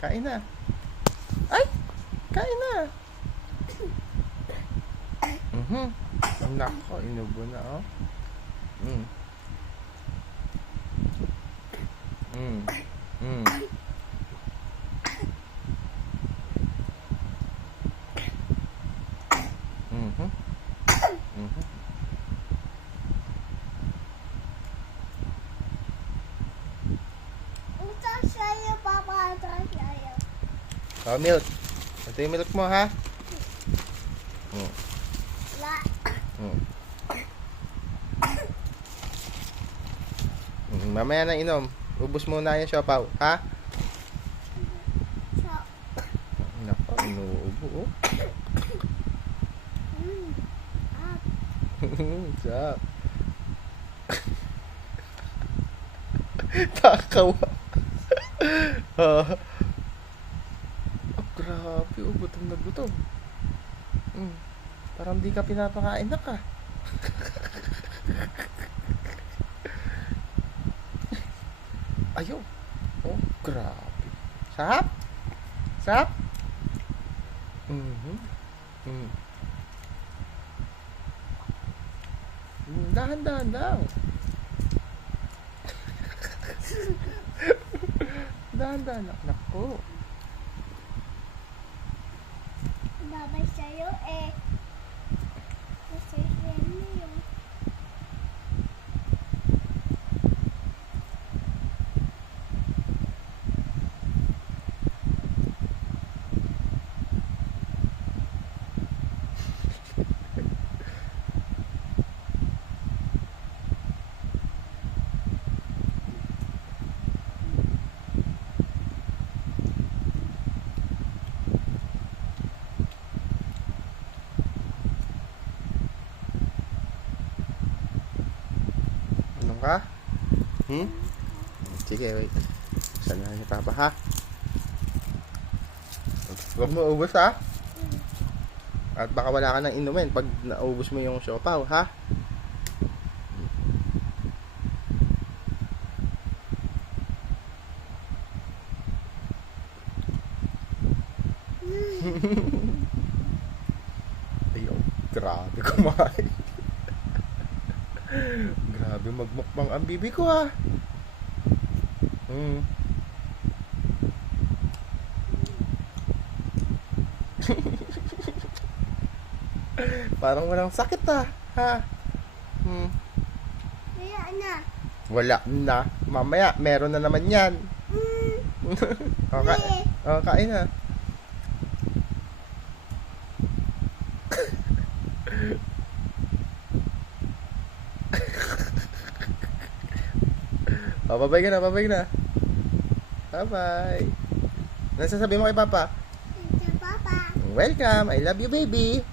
Kain na. Ay! Kain na. Nako, inubo na, oh. Mm. Mm. Mm. Mhm. Mhm. Ito sa'yo, Papa. Ito sa'yo. Oh, milk. Ito yung milk mo, ha? La. Mamaya na inom. Ubus muna yung siopaw, ha? So. Nako, inuubo, oh. Ah. Sarap. Takawa. Oh, grabe, oh. Gutom na gutom. Parang di ka pinapakain na ka. Ayaw. Oh, grabe. Sarap? Sarap? Dahan-dahan lang. Dahan-dahan lang. Naku. Babay sa'yo, eh. Masasyan mo yun. Ano ka? Sige, wait. Saan na ni Papa, ha? Huwag mo ubos, ha? At baka wala ka nang inumin pag naubos mo yung siopaw, ha? Ayaw, grabe kumain. Grabe magmukbang ang bibi ko, ha? Parang walang sakit, ha? Kaya na. Wala na. Mamaya, meron na naman yan. Kain na. Babay ka na, babay ka na. Bye-bye. Ano sasabihin mo kay Papa? Ito, Papa. Welcome. I love you, baby.